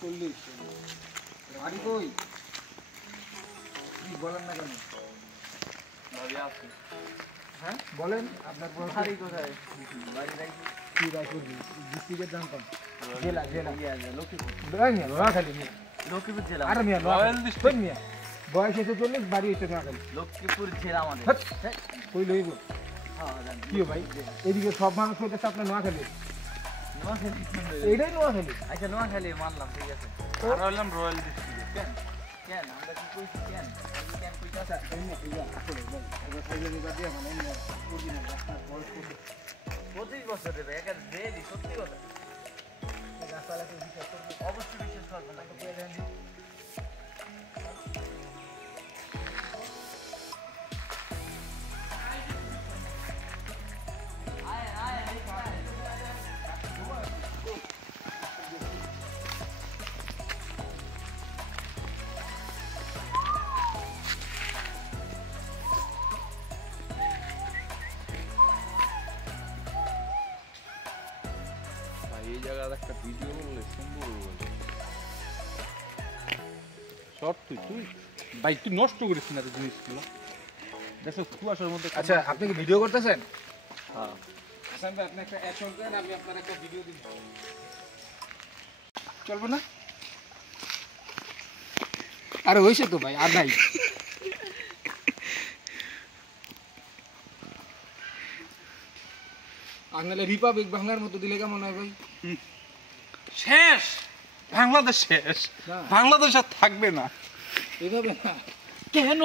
40 বাড়ি কই কি বলেন না কেন ভাবি আছে হ্যাঁ বলেন আপনার বাড়ি কোথায় বাড়ি নাই কি রাখুন ডিস্ট্রিক্টের নাম কোন জেলা জেলা লক্ষ্মীপুর রাইনিয়া নোয়াখালী নিয়া লক্ষ্মীপুর জেলা আর মিয়া রয়্যাল ডিস্ট্রিক্ট নিয়া বয়স হচ্ছে 40 বাড়ি হচ্ছে নোয়াখালী লক্ষ্মীপুর জেলা আমাদের কই লইব হ্যাঁ জানি কি ভাই এদিকে সব মানুষ হইতেছে আপনার নোয়াখালী নোয়াখালী এইটাই নোয়াখালী আচ্ছা নোয়াখালী মানলাম ঠিক আছে আর হলাম রয়্যাল ডিস্ট্রিক্ট কেন কেন আমরা কি কইছি কেন কেন কইতা আচ্ছা এমনি ইয়া আসলে বল এবার খাইলে নিবা দিয়া মানে এমনি অরিজিনাল রাস্তার বয়স কত 25 বছর দেবে একা দেলি সত্যি কথা রাস্তাটাকে বিচার করবে অবশ্যই বিশ্বাস করবেন না এই জায়গার একটা ভিডিও করলে সুন্দর হবে শর্ট তুই বাইক তুই নষ্ট করিস না রে জিনিসগুলো দেখো কুয়াশার মধ্যে আচ্ছা আপনি কি ভিডিও করতেছেন হ্যাঁ হাসান ভাই আপনি একটা অ্যাকশন করেন আমি আপনার একটা ভিডিও দিই চলবে না আরে হইছে তো ভাই আর নাই আঙ্গলে রিপাবলিক বাংলার মতো দিলে কেমন হয় ভাই শেষ বাংলাদেশ শেষ না। বাংলাদেশ আর থাকবে না এইভাবে না কেন